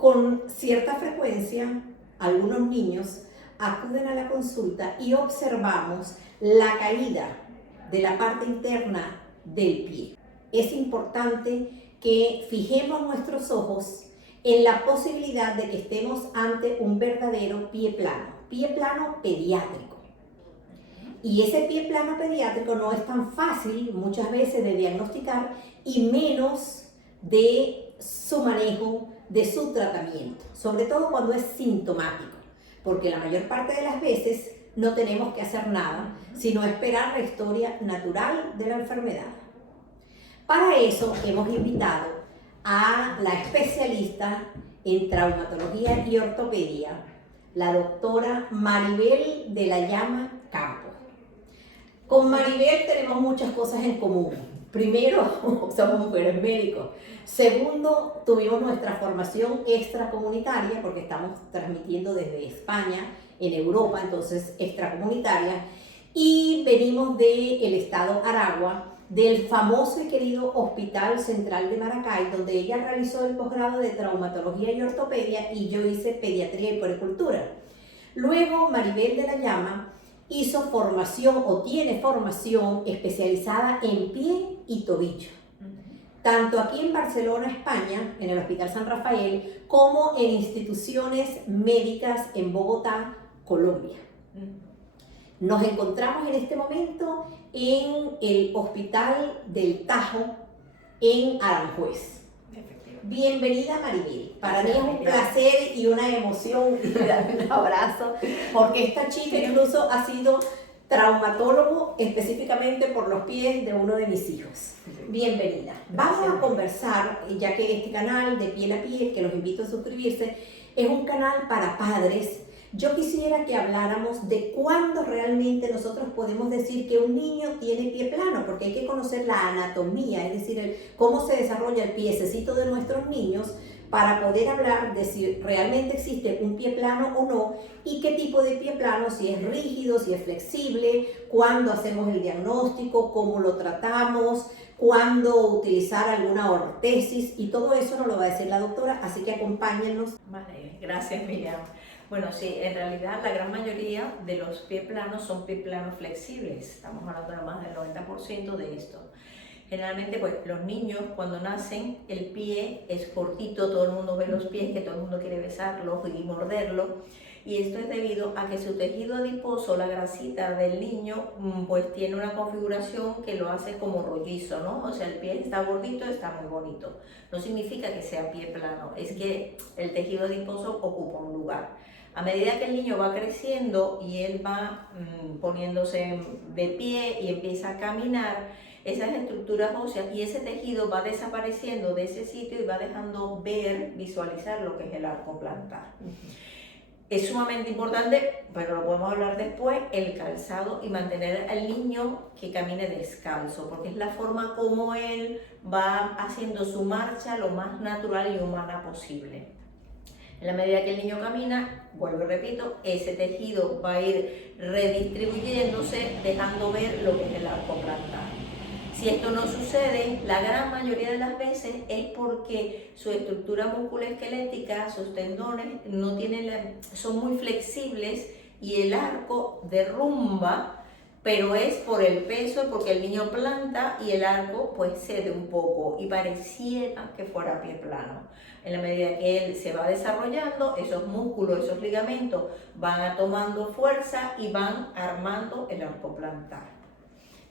Con cierta frecuencia, algunos niños acuden a la consulta y observamos la caída de la parte interna del pie. Es importante que fijemos nuestros ojos en la posibilidad de que estemos ante un verdadero pie plano pediátrico. Y ese pie plano pediátrico no es tan fácil muchas veces de diagnosticar y menos de su manejo, de su tratamiento, sobre todo cuando es sintomático, porque la mayor parte de las veces no tenemos que hacer nada, sino esperar la historia natural de la enfermedad. Para eso hemos invitado a la especialista en traumatología y ortopedia, la doctora Maribel de la Llama Campos. Con Maribel tenemos muchas cosas en común. Primero, somos mujeres médicos. Segundo, tuvimos nuestra formación extracomunitaria, porque estamos transmitiendo desde España, en Europa, entonces extracomunitaria. Y venimos del estado Aragua, del famoso y querido Hospital Central de Maracay, donde ella realizó el posgrado de traumatología y ortopedia y yo hice pediatría y puericultura. Luego, Maribel de la Llama hizo formación o tiene formación especializada en pie y tobillo, tanto aquí en Barcelona, España, en el Hospital San Rafael, como en instituciones médicas en Bogotá, Colombia. Nos encontramos en este momento en el Hospital del Tajo, en Aranjuez. Bienvenida, Maribel. Para mí es un placer y una emoción y darle un abrazo, porque esta chica incluso ha sido traumatólogo específicamente por los pies de uno de mis hijos. Bienvenida. Vamos a conversar, ya que este canal de Piel a Piel, que los invito a suscribirse, es un canal para padres. Yo quisiera que habláramos de cuándo realmente nosotros podemos decir que un niño tiene pie plano, porque hay que conocer la anatomía, es decir, cómo se desarrolla el piececito de nuestros niños para poder hablar de si realmente existe un pie plano o no y qué tipo de pie plano, si es rígido, si es flexible, cuándo hacemos el diagnóstico, cómo lo tratamos, cuándo utilizar alguna ortesis y todo eso nos lo va a decir la doctora, así que acompáñenos. Vale, gracias Miriam. Bueno, sí, en realidad la gran mayoría de los pies planos son pies planos flexibles, estamos hablando de más del 90% de esto. Generalmente, pues los niños cuando nacen el pie es cortito, todo el mundo ve los pies, que todo el mundo quiere besarlos y morderlos, y esto es debido a que su tejido adiposo, la grasita del niño, pues tiene una configuración que lo hace como rollizo, ¿no? O sea, el pie está gordito, está muy bonito. No significa que sea pie plano, es que el tejido adiposo ocupa un lugar. A medida que el niño va creciendo y él va poniéndose de pie y empieza a caminar, esas estructuras óseas y ese tejido va desapareciendo de ese sitio y va dejando ver, visualizar lo que es el arco plantar. Es sumamente importante, pero lo podemos hablar después, el calzado y mantener al niño que camine descalzo, porque es la forma como él va haciendo su marcha lo más natural y humana posible. En la medida que el niño camina, vuelvo y repito, ese tejido va a ir redistribuyéndose, dejando ver lo que es el arco plantar. Si esto no sucede, la gran mayoría de las veces es porque su estructura musculoesquelética, sus tendones, son muy flexibles y el arco derrumba, pero es por el peso, porque el niño planta y el arco pues cede un poco y pareciera que fuera pie plano. En la medida que él se va desarrollando, esos músculos, esos ligamentos van tomando fuerza y van armando el arco plantar.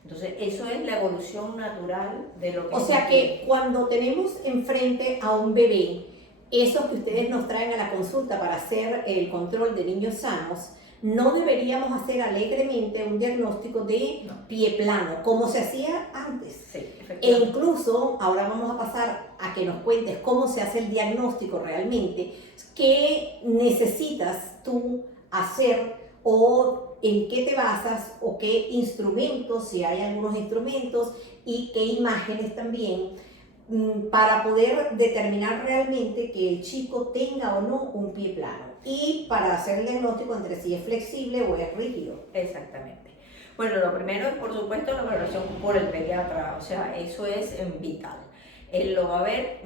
Entonces, eso es la evolución natural de lo que... O sea que cuando tenemos enfrente a un bebé, esos que ustedes nos traen a la consulta para hacer el control de niños sanos, no deberíamos hacer alegremente un diagnóstico de pie plano, como se hacía antes. Sí, e incluso, ahora vamos a pasar a que nos cuentes cómo se hace el diagnóstico realmente, qué necesitas tú hacer o en qué te basas o qué instrumentos, si hay algunos instrumentos y qué imágenes también, para poder determinar realmente que el chico tenga o no un pie plano y para hacer el diagnóstico entre si es flexible o es rígido. Exactamente. Bueno, lo primero es por supuesto la valoración por el pediatra, o sea, eso es vital. Él lo va a ver,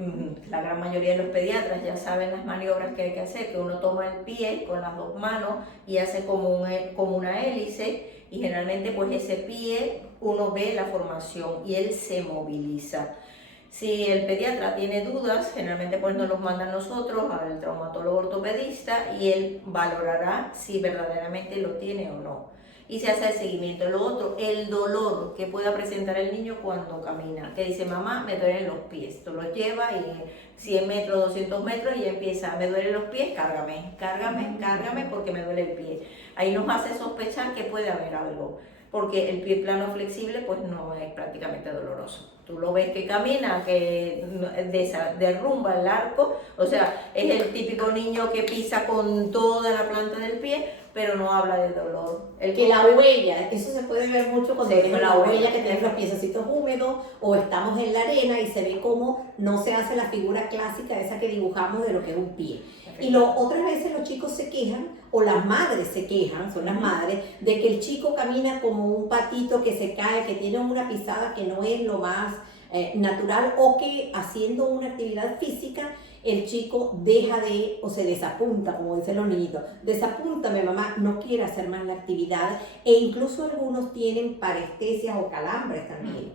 la gran mayoría de los pediatras ya saben las maniobras que hay que hacer, que uno toma el pie con las dos manos y hace como una hélice, y generalmente pues ese pie uno ve la formación y él se moviliza. Si el pediatra tiene dudas, generalmente pues nos los manda a nosotros, al traumatólogo ortopedista, y él valorará si verdaderamente lo tiene o no. Y se hace el seguimiento. Lo otro, el dolor que pueda presentar el niño cuando camina, que dice, mamá, me duelen los pies. Tú lo llevas y 100 metros, 200 metros y empieza, me duelen los pies, cárgame porque me duele el pie. Ahí nos hace sospechar que puede haber algo, porque el pie plano flexible pues no es prácticamente doloroso. Tú lo ves que camina, que derrumba el arco, o sea, es el típico niño que pisa con toda la planta del pie, pero no habla de dolor. Que la huella, eso se puede ver mucho cuando tenemos la huella, que tenemos los piececitos húmedos o estamos en la arena y se ve cómo no se hace la figura clásica esa que dibujamos de lo que es un pie. Y otras veces los chicos se quejan, o las madres se quejan, son las madres, de que el chico camina como un patito que se cae, que tiene una pisada que no es lo más natural, o que haciendo una actividad física el chico deja de, o se desapunta, como dicen los niñitos, desapúntame mamá, no quiere hacer más la actividad, e incluso algunos tienen parestesias o calambres también.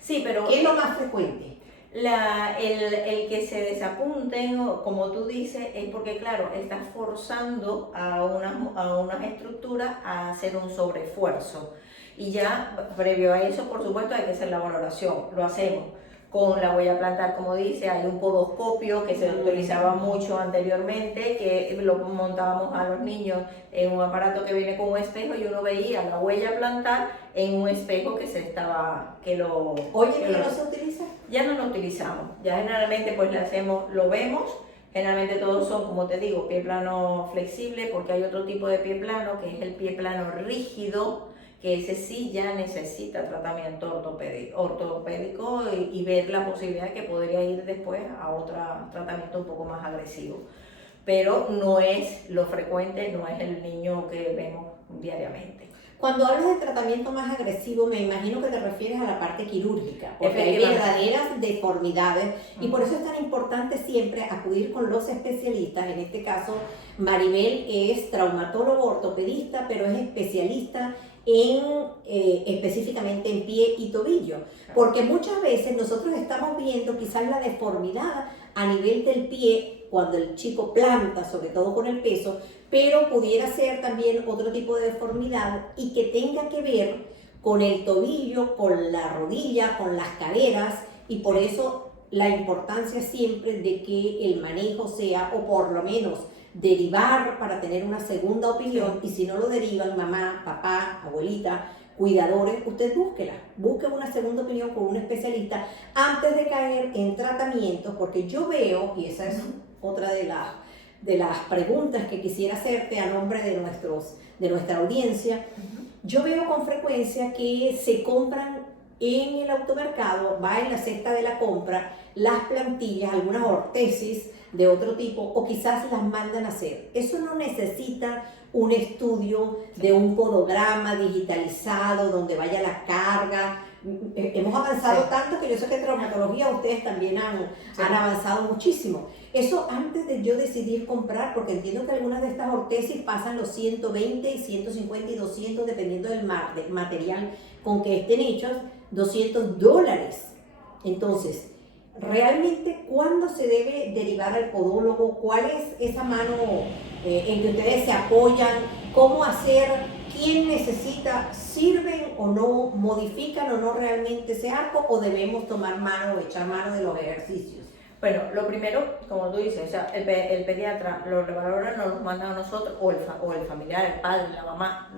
Sí, pero ¿qué es lo más frecuente? El que se desapunten, como tú dices, es porque, claro, estás forzando a unas estructuras a hacer un sobreesfuerzo. Y ya, previo a eso, por supuesto, hay que hacer la valoración. Lo hacemos con la huella plantar, como dice, hay un podoscopio que se utilizaba mucho anteriormente, que lo montábamos a los niños en un aparato que viene con un espejo y uno veía la huella plantar en un espejo que se estaba, Oye, ¿que no se utiliza? Ya no lo utilizamos, ya generalmente pues le hacemos, lo vemos, generalmente todos son, como te digo, pie plano flexible, porque hay otro tipo de pie plano que es el pie plano rígido, que ese sí ya necesita tratamiento ortopédico y ver la posibilidad que podría ir después a otro tratamiento un poco más agresivo. Pero no es lo frecuente, no es el niño que vemos diariamente. Cuando hablas de tratamiento más agresivo, me imagino que te refieres a la parte quirúrgica, porque hay verdaderas deformidades y por eso es tan importante siempre acudir con los especialistas. En este caso, Maribel es traumatólogo ortopedista, pero es especialista específicamente en pie y tobillo, porque muchas veces nosotros estamos viendo quizás la deformidad a nivel del pie cuando el chico planta, sobre todo con el peso, pero pudiera ser también otro tipo de deformidad y que tenga que ver con el tobillo, con la rodilla, con las caderas, y por eso la importancia siempre de que el manejo sea, o por lo menos derivar para tener una segunda opinión, y si no lo derivan, mamá, papá, abuelita, cuidadores, usted busque una segunda opinión con un especialista antes de caer en tratamientos, porque yo veo, y esa es otra de las preguntas que quisiera hacerte a nombre de nuestra audiencia, yo veo con frecuencia que se compran en el automercado, va en la cesta de la compra, las plantillas, algunas ortesis de otro tipo, o quizás las mandan a hacer. Eso no necesita un estudio de un podograma digitalizado donde vaya la carga. Hemos avanzado tanto que yo sé que en traumatología ustedes también han avanzado muchísimo. Eso antes de yo decidir comprar, porque entiendo que algunas de estas ortesis pasan los 120, 150 y 200, dependiendo del material con que estén hechos, $200. Entonces, realmente, ¿cuándo se debe derivar al podólogo? ¿Cuál es esa mano en que ustedes se apoyan? ¿Cómo hacer? ¿Quién necesita? ¿Sirven o no? ¿Modifican o no realmente ese arco? ¿O debemos tomar mano o echar mano de los ejercicios? Bueno, lo primero, como tú dices, o sea, el pediatra lo revalora, nos lo manda a nosotros, o el familiar, el padre, la mamá,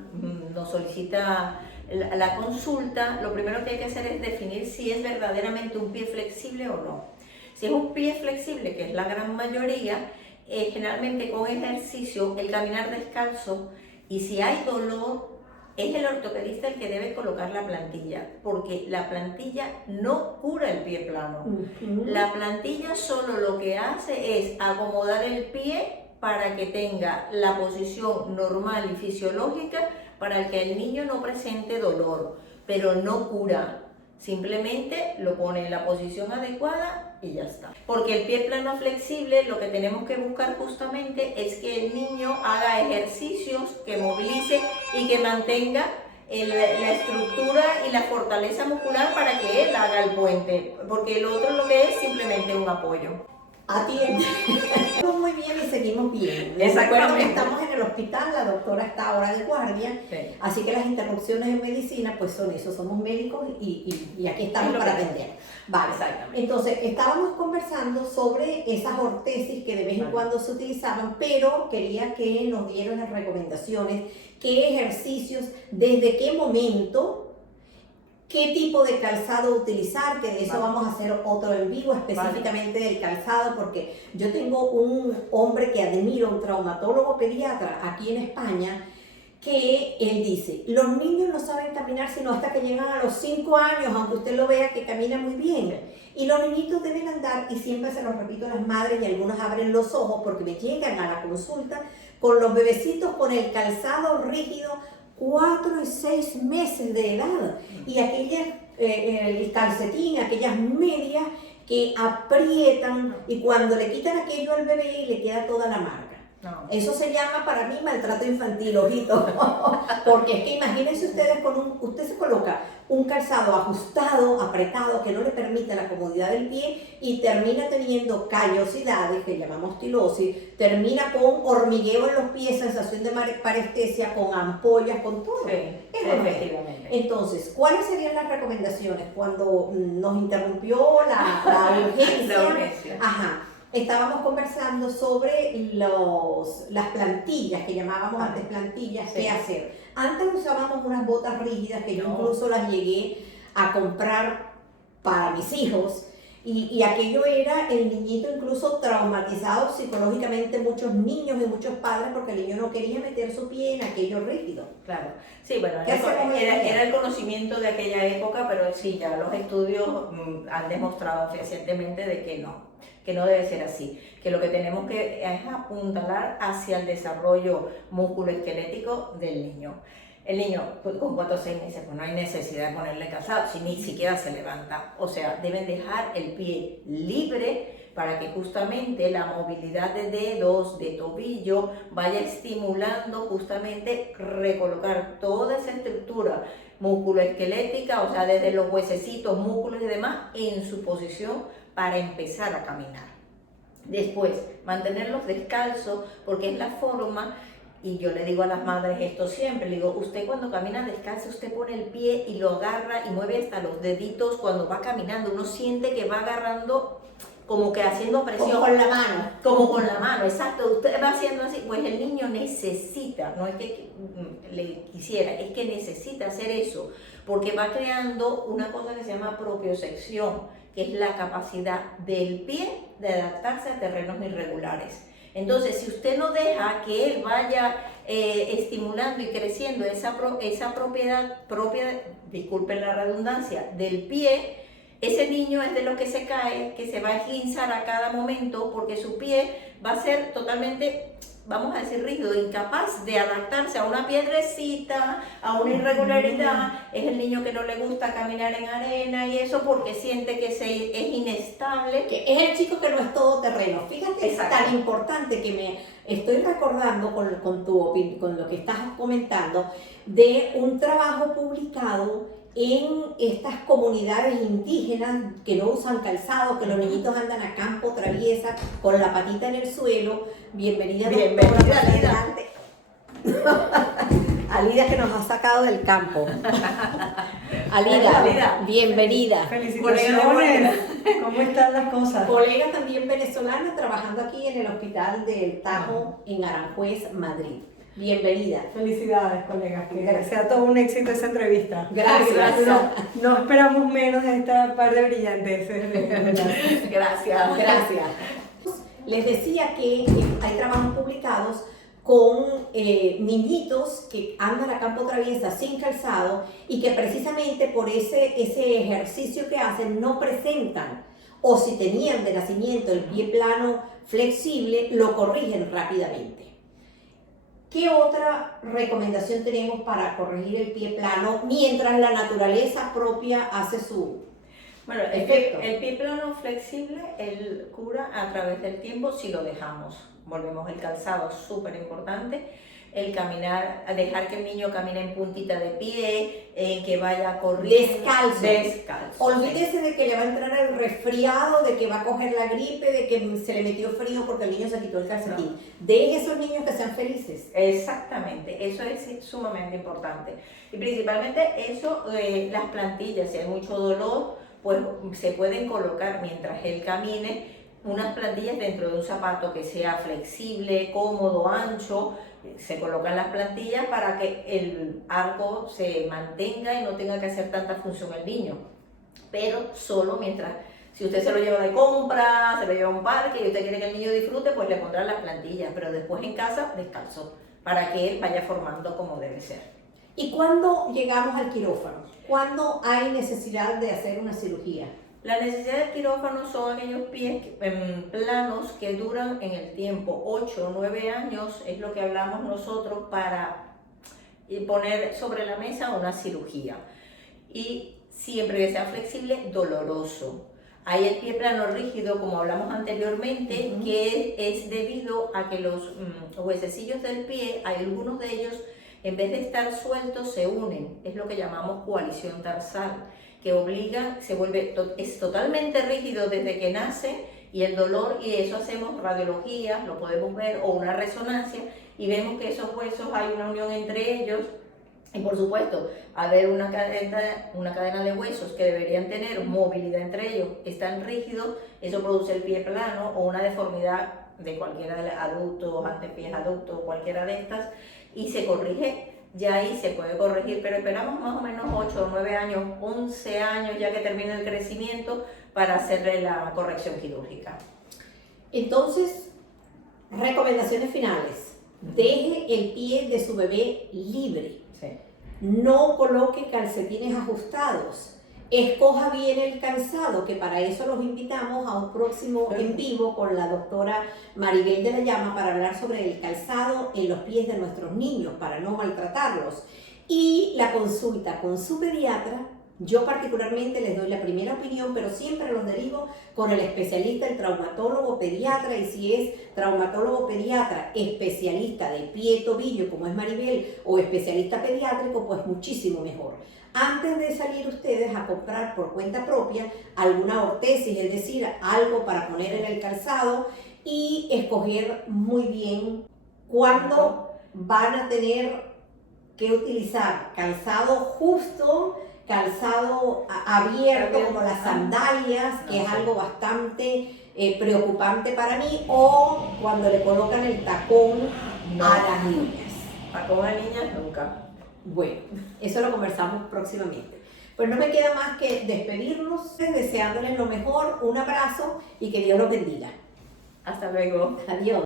nos solicita la consulta. Lo primero que hay que hacer es definir si es verdaderamente un pie flexible o no. Si es un pie flexible, que es la gran mayoría, generalmente con ejercicio, el caminar descalzo, y si hay dolor, es el ortopedista el que debe colocar la plantilla, porque la plantilla no cura el pie plano. La plantilla solo lo que hace es acomodar el pie para que tenga la posición normal y fisiológica para que el niño no presente dolor, pero no cura. Simplemente lo pone en la posición adecuada y ya está. Porque el pie plano flexible lo que tenemos que buscar justamente es que el niño haga ejercicios que movilice y que mantenga la estructura y la fortaleza muscular para que él haga el puente, porque el otro lo que es simplemente un apoyo. Atiende. Estamos muy bien y seguimos bien. Exactamente. Estamos en el hospital, la doctora está ahora de guardia, Sí. así que las interrupciones en medicina pues son eso, somos médicos y aquí estamos para atender. Vale, Exactamente. entonces estábamos conversando sobre esas ortesis que de vez en cuando se utilizaban, pero quería que nos dieran las recomendaciones, qué ejercicios, desde qué momento, qué tipo de calzado utilizar, que de eso vamos a hacer otro en vivo específicamente del calzado, porque yo tengo un hombre que admiro, un traumatólogo pediatra aquí en España, que él dice, los niños no saben caminar sino hasta que llegan a los 5 años, aunque usted lo vea que camina muy bien. Y los niñitos deben andar, y siempre se los repito a las madres, y algunos abren los ojos porque me llegan a la consulta con los bebecitos con el calzado rígido, 4 y 6 meses de edad, y el calcetín, aquellas medias que aprietan, y cuando le quitan aquello al bebé le queda toda la marca. No. Eso se llama para mí maltrato infantil, ojito, porque es que imagínense ustedes usted se coloca un calzado ajustado, apretado, que no le permite la comodidad del pie y termina teniendo callosidades, que llamamos tilosis, termina con hormigueo en los pies, sensación de parestesia, con ampollas, con todo. Sí, efectivamente. Entonces, ¿cuáles serían las recomendaciones cuando nos interrumpió la urgencia? La urgencia. Ajá. Estábamos conversando sobre las plantillas, que llamábamos antes plantillas, Sí. ¿qué hacer? Antes usábamos unas botas rígidas que yo incluso las llegué a comprar para mis hijos, y aquello era el niñito incluso traumatizado psicológicamente, muchos niños y muchos padres, porque el niño no quería meter su pie en aquello rígido. Claro, sí, bueno, ¿Qué hacemos hoy en día? era el conocimiento de aquella época, pero sí, ya los estudios han demostrado fehacientemente de que no debe ser así, que lo que tenemos que es apuntalar hacia el desarrollo musculoesquelético del niño. El niño con 4 o 6 meses, pues no hay necesidad de ponerle calzado, si ni siquiera se levanta. O sea, deben dejar el pie libre para que justamente la movilidad de dedos, de tobillo, vaya estimulando justamente recolocar toda esa estructura musculoesquelética, o sea, desde los huesecitos, músculos y demás, en su posición para empezar a caminar. Después, mantenerlos descalzos, porque es la forma. Y yo le digo a las madres esto siempre, le digo, usted cuando camina descalzo, usted pone el pie y lo agarra y mueve hasta los deditos cuando va caminando, uno siente que va agarrando como que haciendo presión. Como con la mano. Como con la mano, exacto, usted va haciendo así, pues el niño necesita, no es que le quisiera, es que necesita hacer eso, porque va creando una cosa que se llama propiocepción, que es la capacidad del pie de adaptarse a terrenos irregulares. Entonces, si usted no deja que él vaya estimulando y creciendo esa propiedad propia, disculpen la redundancia, del pie, ese niño es de lo que se cae, que se va a esguinzar a cada momento, porque su pie va a ser totalmente, vamos a decir, rígido, incapaz de adaptarse a una piedrecita, a una irregularidad. Es el niño que no le gusta caminar en arena y eso porque siente que es inestable. Que es el chico que no es todo terreno. Fíjate, es tan importante que me estoy recordando con lo que estás comentando, de un trabajo publicado en estas comunidades indígenas que no usan calzado, que los niñitos andan a campo traviesa con la patita en el suelo. Bienvenida, doctora, adelante. Alida, que nos ha sacado del campo. Alida, bienvenida. Felicitaciones. ¿Cómo están las cosas? Colega también venezolana, trabajando aquí en el Hospital del Tajo en Aranjuez, Madrid. Bienvenida. Felicidades, colegas. Que sea todo un éxito esa entrevista. Gracias. No esperamos menos de esta par de brillanteces. Gracias. Gracias. Les decía que hay trabajos publicados con niñitos que andan a campo traviesa sin calzado y que precisamente por ese ejercicio que hacen no presentan, o si tenían de nacimiento el pie plano flexible, lo corrigen rápidamente. ¿Qué otra recomendación tenemos para corregir el pie plano mientras la naturaleza propia hace su...? Bueno, efecto. el pie plano flexible, él cura a través del tiempo si lo dejamos. Volvemos, el calzado es súper importante, el caminar, dejar que el niño camine en puntita de pie, que vaya corriendo. Descalzo. Descalzo. Olvídese de que le va a entrar el resfriado, de que va a coger la gripe, de que se le metió frío porque el niño se quitó el calcetín. Deje esos niños que sean felices. Exactamente, eso es sumamente importante. Y principalmente eso, las plantillas, si hay mucho dolor, pues se pueden colocar mientras él camine unas plantillas dentro de un zapato que sea flexible, cómodo, ancho. Se colocan las plantillas para que el arco se mantenga y no tenga que hacer tanta función el niño, pero solo mientras, si usted se lo lleva de compra, se lo lleva a un parque y usted quiere que el niño disfrute, pues le pondrá las plantillas, pero después en casa descalzo, para que él vaya formando como debe ser. ¿Y cuándo llegamos al quirófano? ¿Cuándo hay necesidad de hacer una cirugía? La necesidad del quirófano son aquellos pies planos que duran en el tiempo, 8 o 9 años es lo que hablamos nosotros para poner sobre la mesa una cirugía. Y siempre que sea flexible, doloroso. Hay el pie plano rígido, como hablamos anteriormente, que es debido a que los huesecillos del pie, hay algunos de ellos, en vez de estar sueltos, se unen. Es lo que llamamos coalición tarsal, que obliga, es totalmente rígido desde que nace, y el dolor, y eso hacemos radiologías, lo podemos ver, o una resonancia, y vemos que esos huesos hay una unión entre ellos, y por supuesto, haber una cadena de huesos que deberían tener movilidad entre ellos, están rígidos, eso produce el pie plano o una deformidad de cualquiera de los adultos, antepiés adultos, cualquiera de estas, y se corrige. Ya ahí se puede corregir, pero esperamos más o menos 8 o 9 años, 11 años ya que termine el crecimiento para hacerle la corrección quirúrgica. Entonces, recomendaciones finales. Deje el pie de su bebé libre. Sí. No coloque calcetines ajustados. Escoja bien el calzado, que para eso los invitamos a un próximo en vivo con la doctora Maribel de la Llama para hablar sobre el calzado en los pies de nuestros niños, para no maltratarlos. Y la consulta con su pediatra, yo particularmente les doy la primera opinión, pero siempre los derivo con el especialista, el traumatólogo pediatra, y si es traumatólogo pediatra especialista de pie, tobillo, como es Maribel, o especialista pediátrico, pues muchísimo mejor. Antes de salir ustedes a comprar por cuenta propia alguna ortesis, es decir, algo para poner en el calzado, y escoger muy bien cuándo van a tener que utilizar calzado justo, calzado abierto como las sandalias, que es algo bastante preocupante para mí, o cuando le colocan el tacón a las niñas. Tacón a niñas nunca. Bueno, eso lo conversamos próximamente. Pues no me queda más que despedirnos, deseándoles lo mejor, un abrazo y que Dios los bendiga. Hasta luego. Adiós.